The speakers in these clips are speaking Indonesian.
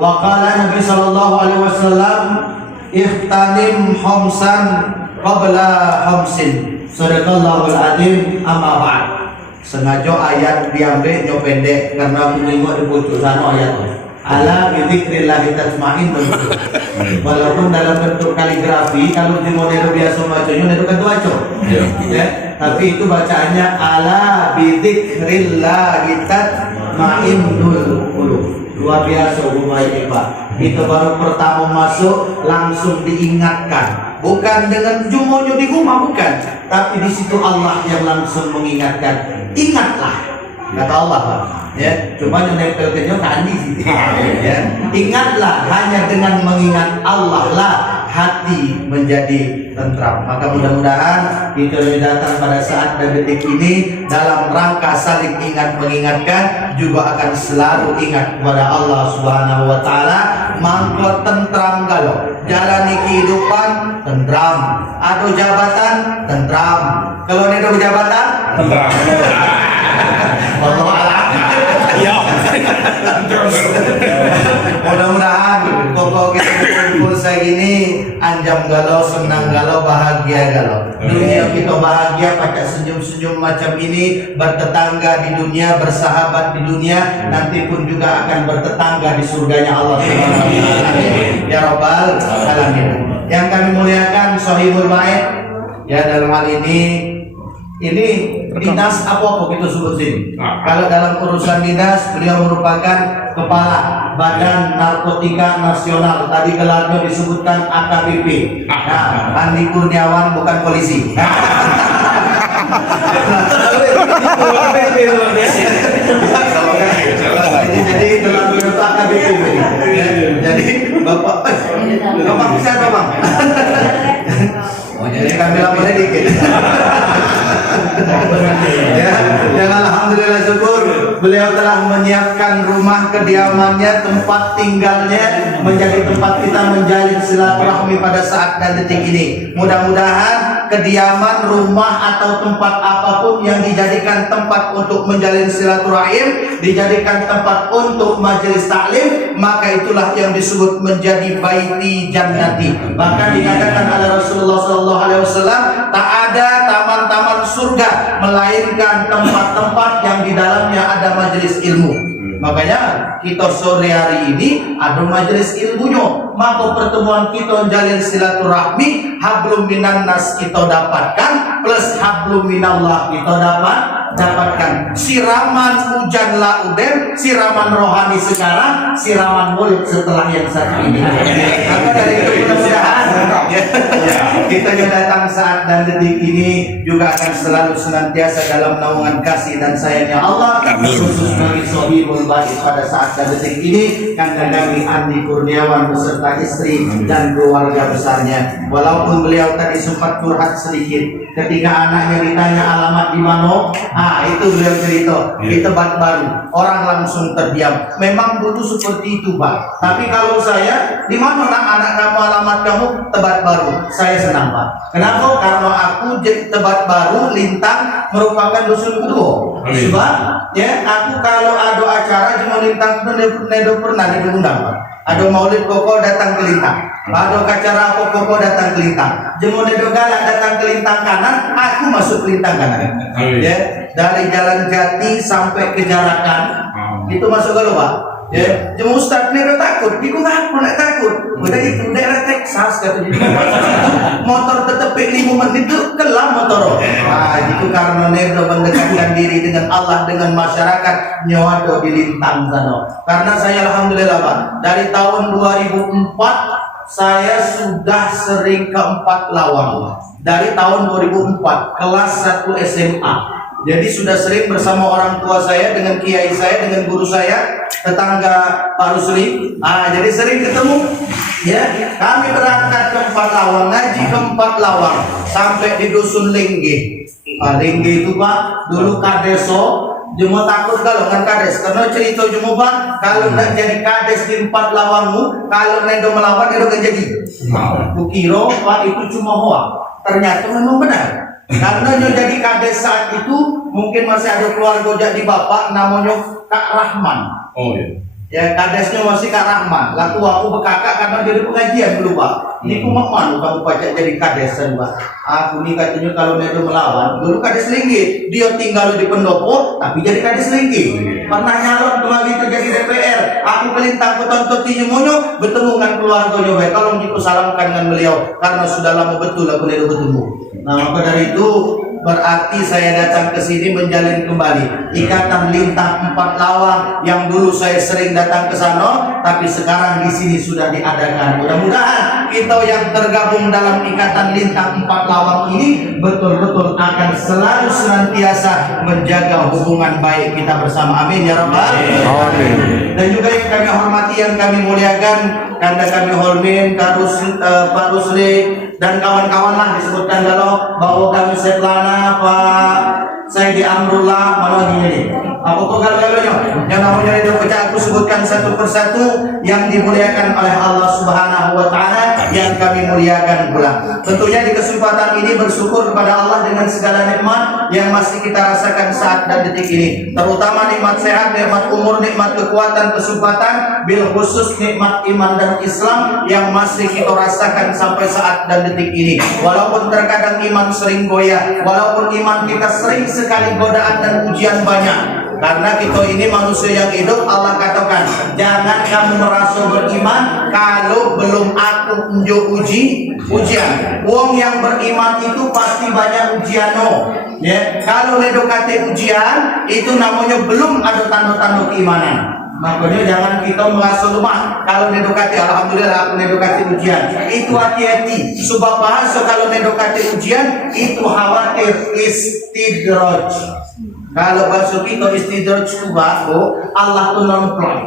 Waqala Nabi sallallahu alaihi wasallam ikhtanim khamsan qabla khamsin. Sadaqallahul adzim, amma ba'd. Sengaja ayat diambil nyo pendek karena menengok di pucuk sana ayat tu. Ala bi dzikrillah tatma'innul qulub. Walaupun dalam bentuk kaligrafi, kalau di model biasa bacanya itu kan baca. Ya, tapi itu bacaannya ala bi dzikrillah tatma'innul qulub. Luar biasa rumahnya Pak. Itu baru pertama masuk langsung diingatkan. Bukan dengan jumonya di rumah, bukan. Tapi di situ Allah yang langsung mengingatkan. Ingatlah, kata Allah Pak. Ya, cuma yang nempel-nempelnya tadi sih. Ya, ingatlah, hanya dengan mengingat Allah lah hati menjadi tentram. Maka mudah-mudahan kita datang pada saat dan detik ini dalam rangka saling ingat mengingatkan, juga akan selalu ingat kepada Allah Subhanahu wa taala. Mangko tentram galau jalani kehidupan tentram, ada jabatan tentram, kalau ada jabatan tentram. Allah alam. Ya. Mudah-mudahan pokok kita kumpul saya ini anjam galau, senang galau, bahagia galau. Dunia kita bahagia pakai senyum-senyum macam ini, bertetangga di dunia, bersahabat di dunia, nanti pun juga akan bertetangga di surganya Allah Subhanahu wa taala. Ya Rabbal alamin. Yang kami muliakan Sohibul Bait, ya dalam hal ini dinas apa kita sebut sini. Kalau dalam urusan dinas, beliau merupakan kepala Badan Narkotika Nasional. Tadi gelarnya disebutkan AKBP. Nah, Andi Kurniawan bukan polisi. Jadi gelar beliau itu AKBP. Jadi Bapak siapa Bang? Oh, jadi kami boleh dikit. Ya, dan alhamdulillah syukur beliau telah menyiapkan rumah kediamannya, tempat tinggalnya, menjadi tempat kita menjalin silaturahmi pada saat dan detik ini. Mudah-mudahan kediaman, rumah atau tempat apapun yang dijadikan tempat untuk menjalin silaturahim, dijadikan tempat untuk majelis taklim, maka itulah yang disebut menjadi baiti jannati. Bahkan dikatakan oleh Rasulullah SAW, tak ada taman-taman surga melainkan tempat-tempat yang di dalamnya ada majelis ilmu. Makanya kita sore hari ini ada majelis ilmunya, maka pertemuan kita jalin silaturahmi, hablum minan nas kita dapatkan, plus hablum minallah kita dapatkan. Siraman hujan laudem, siraman rohani sekarang, siraman mulut setelah yang satu ini. Maka dari itu mudah-mudahan kita yang datang saat dan detik ini juga akan selalu senantiasa dalam naungan kasih dan sayangnya Allah. Khusus bagi Sohibul Bait pada saat dan detik ini, Kanda Nabi Andi Kurniawan beserta istri dan keluarga besarnya. Walaupun beliau tadi sempat curhat sedikit ketika anaknya ditanya alamat di mana, itu beliau cerita di tempat baru, orang langsung terdiam. Memang butuh seperti itu Pak. Tapi kalau saya, di mana anak kamu, alamat kamu? Tempat baru. Saya senang Pak. Kenapa? Karena aku jadi Tempat Baru Lintang merupakan dusun kedua. Sebab ya aku kalau ada acara di Lintang itu pernah diundang Pak. Ada maulid koko datang ke Lintang, ada acara koko datang ke Lintang, jemu nedo galak datang ke Lintang kanan, aku masuk ke Lintang kanan. Ya, dari Jalan Jati sampai ke Jarakan itu masuk ke Pak. Ya, jemu Ustaz nedo takut, iku ngaku nak takut. Udah itu daerah Texas katanya. Motor tetep 5 menit itu kelam motor. Itu karena nedo mendekatkan diri dengan Allah, dengan masyarakat nyawado di Lintang sana. Karena saya alhamdulillah Pak, dari tahun 2004 saya sudah sering ke 4 lawang. Dari tahun 2004 kelas 1 SMA. Jadi sudah sering bersama orang tua saya, dengan kiai saya, dengan guru saya, tetangga Pak Rusli. Jadi sering ketemu. Ya, kami berangkat ke 4 lawang, ngaji ke 4 lawang, sampai di dusun Lengge. Lengge itu Pak, dulu kadeso. Jemu takut kalau kan kades, karena cerita jemu Pak, kalau nak jadi kades di 4 lawangmu, kalau nedo melawan nedo kan jadi. Kukiro Pak itu cuma hoak, ternyata memang benar. Karena jadi kades saat itu mungkin masih ada keluarga jadi bapak namanya Kak Rahman. Oh iya. Ya kadesnya masih Kak Rahman. Laku aku bekakak karena jadi pengajian dulu Pak. Ini kumaman kamu pajak jadi kadesan Pak. Aku nih katanya kalau nedo melawan dulu kades linggih. Dia tinggal di pendopo tapi jadi kades linggih. Pernah nyalon kemarin itu jadi DPR. Aku kelintang tonton monyo bertemu dengan keluarganya baik. Kalau gitu salamkan dengan beliau karena sudah lama betul aku nedo bertemu. Nah maka dari itu berarti saya datang ke sini menjalin kembali ikatan lintang 4 lawang yang dulu saya sering datang ke sana, tapi sekarang di sini sudah diadakan. Mudah-mudahan kita yang tergabung dalam ikatan lintang 4 lawang ini betul-betul akan selalu senantiasa menjaga hubungan baik kita bersama. Amin ya rabbal alamin. Dan juga yang kami hormati, yang kami muliakan, Kanda kami Holmin, Pak Rusli dan kawan-kawan lah disebutkan kalau bahwa kami Setlana, Pak Saidi Amrullah, mana ini? Apa kok galau-galaunya? Yang namanya itu pecah aku sebutkan satu persatu yang dimuliakan oleh Allah Subhanahu wa taala, yang kami muliakan pula. Tentunya di kesempatan ini bersyukur kepada Allah dengan segala nikmat yang masih kita rasakan saat dan detik ini. Terutama nikmat sehat, nikmat umur, nikmat kekuatan, kesempatan, bil khusus nikmat iman dan Islam yang masih kita rasakan sampai saat dan detik ini. Walaupun terkadang iman sering goyah, walaupun iman kita sering sekali godaan dan ujian banyak. Karena kita ini manusia yang hidup, Allah katakan, jangan kamu merasa beriman kalau belum aku unjuk ujian. Wong yang beriman itu pasti banyak ujian, ya. Kalau nedokate ujian itu namanya belum ada tanda-tanda keimanan. Makanya jangan kita merasa lemah kalau nedokati. Alhamdulillah aku nedokati ujian. Itu hati-hati. Sebab bahasa kalau nedokati ujian itu khawatir istidraj. Kalau bahasa kita istidraj itu bahwa Allah tuh nemplak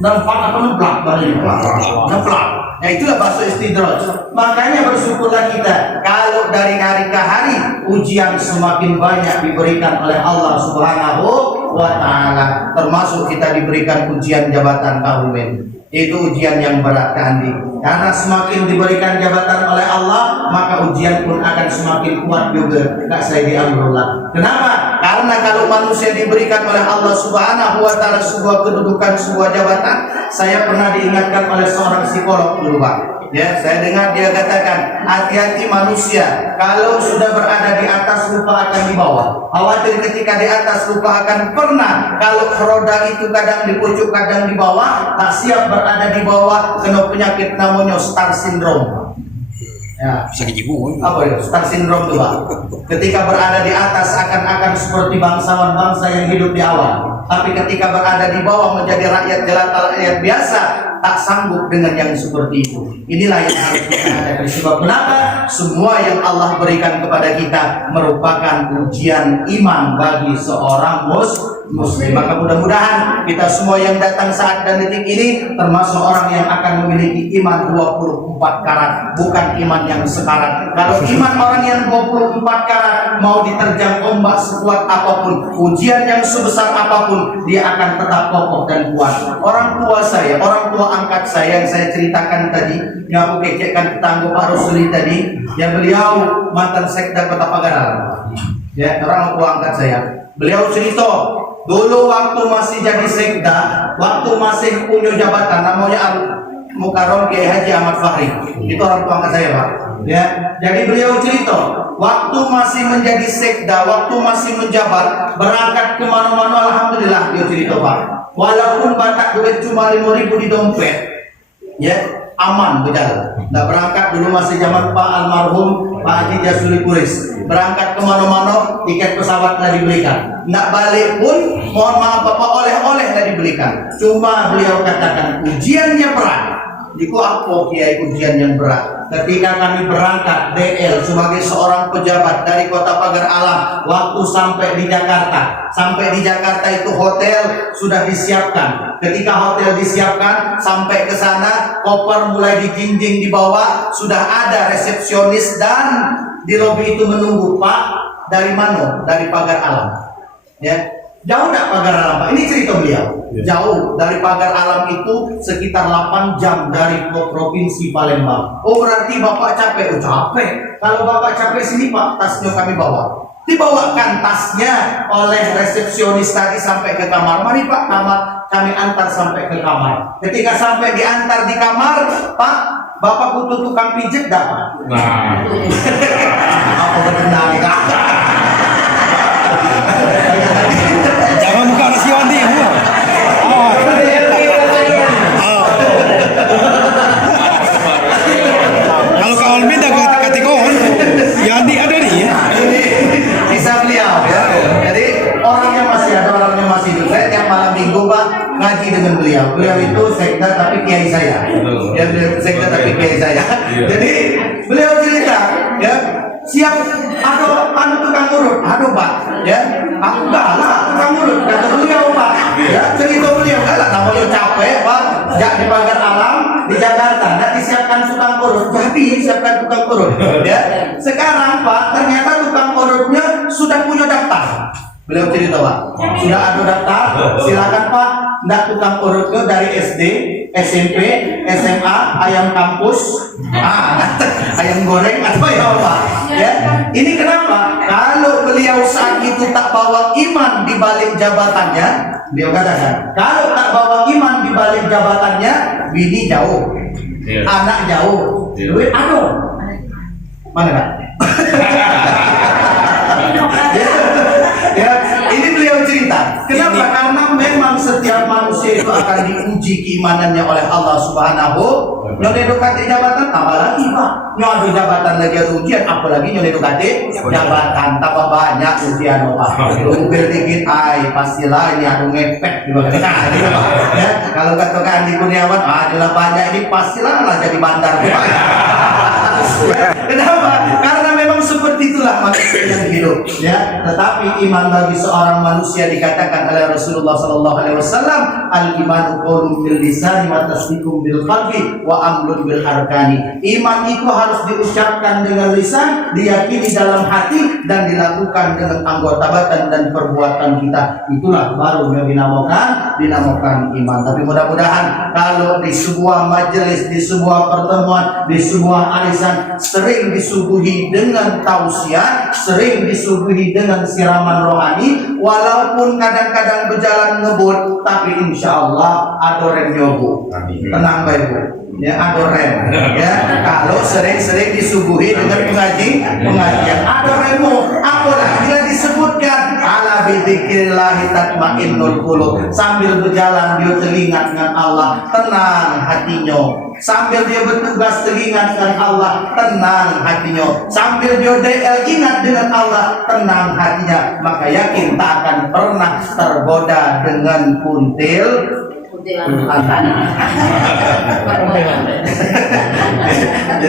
apa nemplak nemplak. Nah itulah bahasa istidraj. Makanya bersyukurlah kita kalau dari hari ke hari ujian semakin banyak diberikan oleh Allah Subhanahu wa taala, termasuk kita diberikan ujian jabatan Kabumen. Itu ujian yang berat Andi. Karena semakin diberikan jabatan oleh Allah, maka ujian pun akan semakin kuat juga. Kak Saidi Amrullah. Kenapa? Karena kalau manusia diberikan oleh Allah Subhanahu wa taala sebuah kedudukan, sebuah jabatan, saya pernah diingatkan oleh seorang psikolog dulu Pak. Ya, saya dengar dia katakan, hati-hati manusia, kalau sudah berada di atas lupa akan di bawah. Khawatir ketika di atas lupa akan pernah. Kalau roda itu kadang di pucuk, kadang di bawah, tak siap berada di bawah, kena penyakit namanya star syndrome. Ya, apa itu star syndrome itu Pak? Ketika berada di atas akan seperti bangsawan-bangsa yang hidup di awal, tapi ketika berada di bawah menjadi rakyat jelata, rakyat biasa, tak sanggup dengan yang seperti itu. Inilah yang harus kita hadapi. Sebab kenapa? Semua yang Allah berikan kepada kita merupakan ujian iman bagi seorang muslim. Maka mudah-mudahan kita semua yang datang saat dan detik ini termasuk orang yang akan memiliki iman 24 karat, bukan iman yang sekarat. Kalau iman orang yang 24 karat mau diterjang ombak sekuat apapun, ujian yang sebesar apapun, dia akan tetap kokoh dan kuat. Orang tua saya, orang tua angkat saya yang saya ceritakan tadi, yang aku kekekkan tetangga Pak Rusli tadi, yang beliau mantan sekda Kota Pagaran. Ya, orang tua angkat saya. Beliau cerita, dulu waktu masih jadi sekda, waktu masih punya jabatan namanya Mukarram Kiai Haji Ahmad Fahri. Itu orang tua angkat saya, Pak. Ya, jadi beliau cerita, waktu masih menjadi sekda, waktu masih menjabat, berangkat kemana-mana, alhamdulillah dia cerita Pak. Walaupun batak duit cuma 5.000 di dompet, ya aman berjalan. Nggak berangkat dulu masih zaman Pak almarhum Pak Haji Jasuli Kuris. Berangkat kemana-mana, tiket pesawat nggak dibelikan. Nggak balik pun, mohon maaf Bapak, oleh-oleh nggak dibelikan. Cuma beliau katakan ujiannya berat. Itu apa kiai ujian yang berat? Ketika kami berangkat DL sebagai seorang pejabat dari Kota Pagar Alam, waktu sampai di Jakarta. Sampai di Jakarta itu hotel sudah disiapkan. Ketika hotel disiapkan, sampai ke sana, koper mulai dijinjing di bawah, sudah ada resepsionis dan di lobi itu menunggu, Pak, dari mana? Dari Pagar Alam. Ya. Jauh tak Pagar Alam, Pak? Ini cerita beliau. Jauh dari Pagar Alam itu sekitar 8 jam dari provinsi Palembang. Oh berarti Bapak capek? Oh capek. Kalau Bapak capek sini Pak, tasnya kami bawa. Dibawakan tasnya oleh resepsionis tadi sampai ke kamar. Mari Pak, kamar kami antar sampai ke kamar. Ketika sampai diantar di kamar, Pak, Bapak butuh tukang pijit dapat. Nah, Apa benar Kak? Jangan buka nasi mandi semua. Kalau Kak Almin dah kata kawan, yang di ada nih ya. Ini kisah beliau ya. Jadi orangnya masih ada, orangnya masih hidup. Saya tiap malam minggu Pak ngaji dengan beliau. Beliau itu sekda tapi kiai saya. Ya beliau sekda tapi kiai saya. Jadi beliau cerita ya, siap ada tukang urut, aduh Pak ya, aku galak tukang urut kata beliau Pak ya, cerita beliau galak, namanya capek Pak, jak di pagar alam di Jakarta, nak disiapkan tukang urut, jadi siapkan tukang urut ya. Sekarang Pak ternyata tukang urutnya sudah punya daftar. Beliau cerita Pak, sudah ada daftar, silakan Pak, ndak tukang urutnya dari SD, SMP, SMA, ayam kampus, ayam goreng atau ya Pak. Ya, ini kenapa? Kalau beliau saat itu tak bawa iman di balik jabatannya, beliau katakan, kalau tak bawa iman di balik jabatannya, bini jauh, anak jauh, duit aduh, mana Kak? Ya, ini beliau cerita. Kenapa? Karena memang setiap manusia itu akan diuji keimanannya oleh Allah Subhanahu. Nyone dokate jabatan tambah lagi Pak. Nyone jabatan lagi ada ujian, apalagi nyone dokate jabatan tambah banyak ujian Pak. Mobil dikit, pastilah ini ada ngepek di bagian ya. Kalau katakan di Kurniawan, adalah banyak ini pastilah lah jadi bandar. Kenapa? Karena memang seperti itulah manusia yang hidup ya. Tetapi iman bagi seorang manusia dikatakan oleh Rasulullah sallallahu alaihi wasallam, al-imanu qaulun bil lisan wa tasdiqun bil qalbi wa amrun bil arkani. Iman itu harus diucapkan dengan lisan, diyakini dalam hati dan dilakukan dengan anggota badan dan perbuatan kita. Itulah baru yang dinamakan iman. Tapi mudah-mudahan kalau di sebuah majelis, di sebuah pertemuan, di sebuah arisan sering disuguhi dengan tausiah, sering disuguhi dengan siraman rohani, walaupun kadang-kadang berjalan ngebut, tapi insya Allah ada remnya Bu. Tenang baik Bu. Ya, ada rem. Ya, kalau sering-sering disuguhi dengan pengajian, ada remo. Apalagi bila disebutkan ala bidzikrillah tatmainnul qulub. Sambil berjalan dia teringat dengan Allah, tenang hatinya. Sambil dia bertugas teringat dengan Allah, tenang hatinya. Sambil dia ingat dengan Allah, tenang hatinya. Maka yakin tak akan pernah tergoda dengan kuntil. Ya,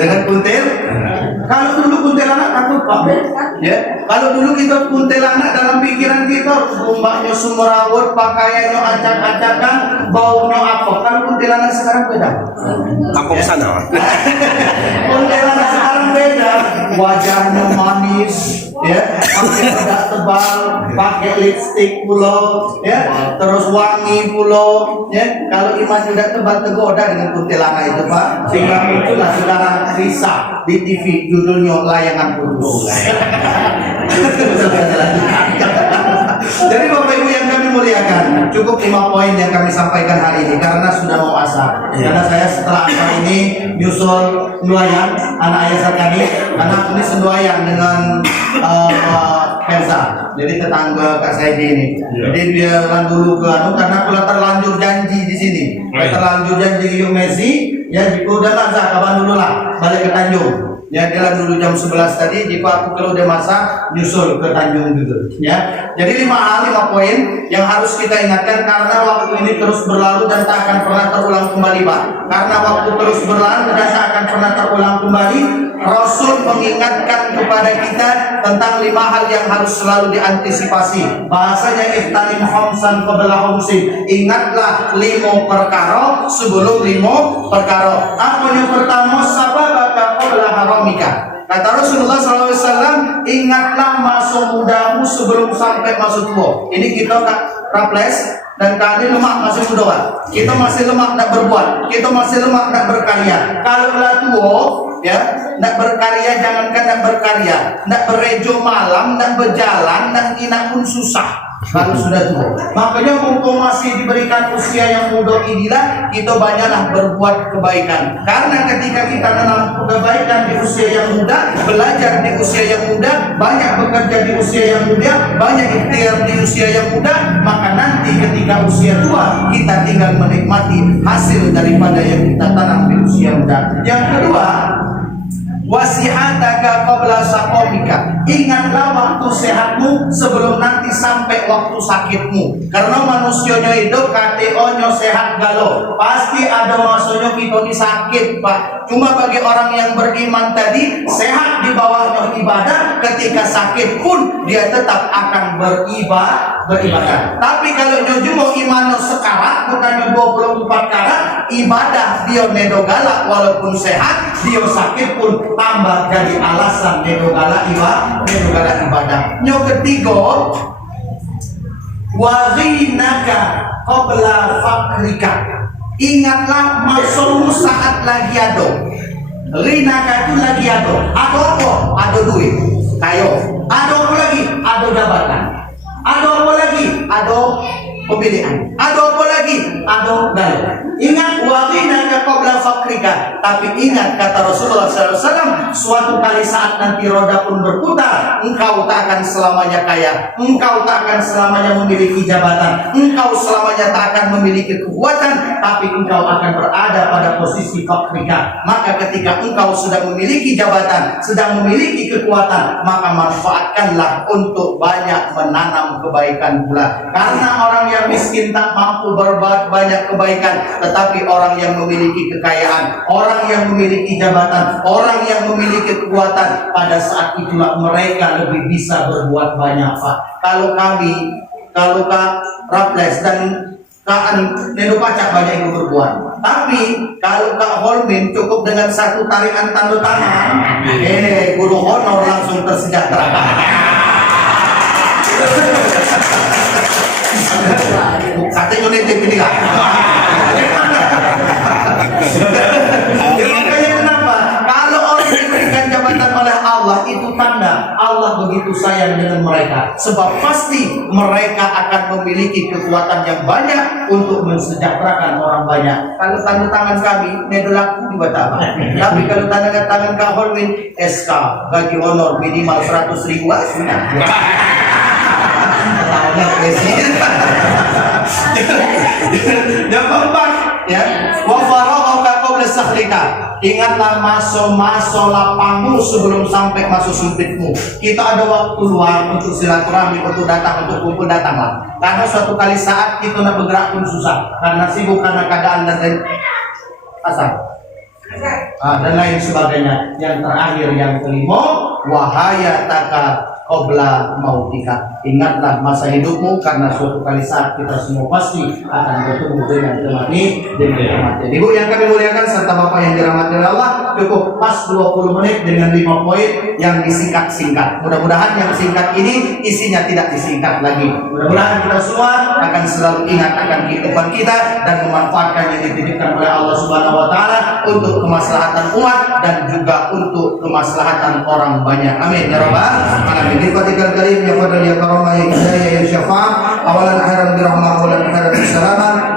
dengan kuntil. Kalau dulu kuntilanak takut Pak. Ya, kalau dulu kita kuntilanak dalam pikiran kita, gombaknya sumrawut, pakaiannya acak-acakan, baunya apa. Kalau kuntilanak sekarang beda. Kampung sana. Kuntilanak sekarang beda. Wajahnya manis, ya, pakai bedak tebal, pakai lipstick pulau, ya, terus wangi pulau, ya. Kalau iman sudah tebal tergoda dengan kuntilanak itu Pak, sehingga muncullah sekarang risah di TV judulnya layangan putus. Jadi Bapak Ibu yang kami muliakan, cukup 5 poin yang kami sampaikan hari ini karena sudah mau asar. Karena saya setelah asar ini nyusul nelayan anak ayah sekali, anak ini senduayang dengan Pensa, jadi tetangga Kak Saidi ini. Jadi dia dulu ke karena pula terlanjur janji di sini, terlanjur janji ke Messi, ya udah masak kapan dulu lah balik ke Tanjung. Ya, dia dulu jam 11 tadi, jika aku kalau udah masak nyusul ke Tanjung gitu. Ya, jadi 5 poin yang harus kita ingatkan karena waktu ini terus berlalu dan tak akan pernah terulang kembali Pak. Karena waktu terus berlalu dan tak akan pernah terulang kembali. Rasul mengingatkan kepada kita tentang 5 hal yang harus selalu diantisipasi. Bahasanya ihtanim khamsan qabla khamsin. Ingatlah 5 perkara sebelum 5 perkara. Apa yang pertama? Sababaka qabla haramika. Kata Rasulullah SAW, ingatlah masa mudamu sebelum sampai masa tua. Ini kita raples dan kali lemak masih muda Pak. Kita masih lemak nak berbuat, kita masih lemak nak berkarya. Kalau lah tua, ya, nak berkarya jangankan nak berkarya, nak berejo malam, nak berjalan, nak nginap pun susah. kalau sudah tua. Makanya mumpung masih diberikan usia yang muda inilah kita banyaklah berbuat kebaikan. Karena ketika kita menanam kebaikan di usia yang muda, belajar di usia yang muda, banyak bekerja di usia yang muda, banyak ikhtiar di usia yang muda, maka nanti ketika usia tua kita tinggal menikmati hasil daripada yang kita tanam di usia muda. Yang kedua, wasihataka qabla saqamika. Ingatlah waktu sehatmu sebelum nanti sampai waktu sakitmu. Karena manusianya hidup KTO-nya sehat galau. Pasti ada masanya kita ini sakit, Pak. Cuma bagi orang yang beriman tadi, sehat di bawahnya ibadah, ketika sakit pun dia tetap akan beribadah. Tapi kalau nyojumo imannya sekarat, bukannya 24 karat, ibadah dia nedo galak walaupun sehat, dia sakit pun tambah jadi alasan nedo galak ibadah. Yang ketiga, waghinaka qabla fakrika. Ingatlah maksudmu saat lagi ada. Rinaka itu lagi ada. Ada apa? Ada duit. Kayo. Ada apa lagi? Ada jabatan. Ada apa lagi? Ada pemilihan. Ada apa lagi? Ada galau. Ingat waghinaka qabla fakrika. Tapi ingat kata Rasulullah SAW, suatu kali saat nanti roda pun berputar, engkau tak akan selamanya kaya, engkau tak akan selamanya memiliki jabatan, engkau selamanya tak akan memiliki kekuatan, tapi engkau akan berada pada posisi fakrika. Maka ketika engkau sudah memiliki jabatan, sedang memiliki kekuatan, maka manfaatkanlah untuk banyak menanam kebaikan pula. Karena orang yang miskin tak mampu berbuat banyak kebaikan, tetapi orang yang memiliki kekayaan, orang yang memiliki jabatan, orang yang memiliki kekuatan, pada saat itulah mereka lebih bisa berbuat banyak, Pak. Kalau Kak Raffles dan Kak Neno Pacak banyak yang berbuat. Tapi kalau Kak Holmin cukup dengan satu tarikan tanda tangan, guru honor langsung tersejahtera. Katanya nanti pilih kan? Makanya kenapa? Kalau orang diberikan jabatan oleh Allah, itu tanda Allah begitu sayang dengan mereka. Sebab pasti mereka akan memiliki kekuatan yang banyak untuk mensejahterakan orang banyak. Kalau tanda tangan kami, ini adalah di Batam. Tapi kalau tanda tangan Kak Holwin, SK bagi honor minimal 100.000 sudah. Yang keempat, ya, wa faragha qabla sakhlika. Ingatlah masa-masa lapangmu sebelum sampai masa sempitmu. Kita ada waktu luang untuk silaturahmi, untuk datang, untuk kumpul, datanglah. Karena suatu kali saat kita nak bergerak pun susah, karena sibuk, karena keadaan dan dan lain sebagainya. Yang terakhir, yang kelima, wahayataka qabla mautika. Ingatlah masa hidupmu, karena suatu kali saat kita semua pasti akan bertemu dengan kematian. Ibu yang kami muliakan serta Bapak yang dirahmati oleh Allah, cukup pas 20 menit dengan 5 poin yang disingkat-singkat. Mudah-mudahan yang singkat ini isinya tidak disingkat lagi. Mudah-mudahan kita semua akan selalu ingat akan kehidupan kita dan memanfaatkan yang dititipkan oleh Allah Subhanahu wa taala untuk kemaslahatan umat dan juga untuk kemaslahatan orang banyak. Amin ya rabbal alamin. Bifatikal karim ya fadl ya karamah ya hidayah ya syafaat awalan akhiran birahmah awalan akhiran bisalamah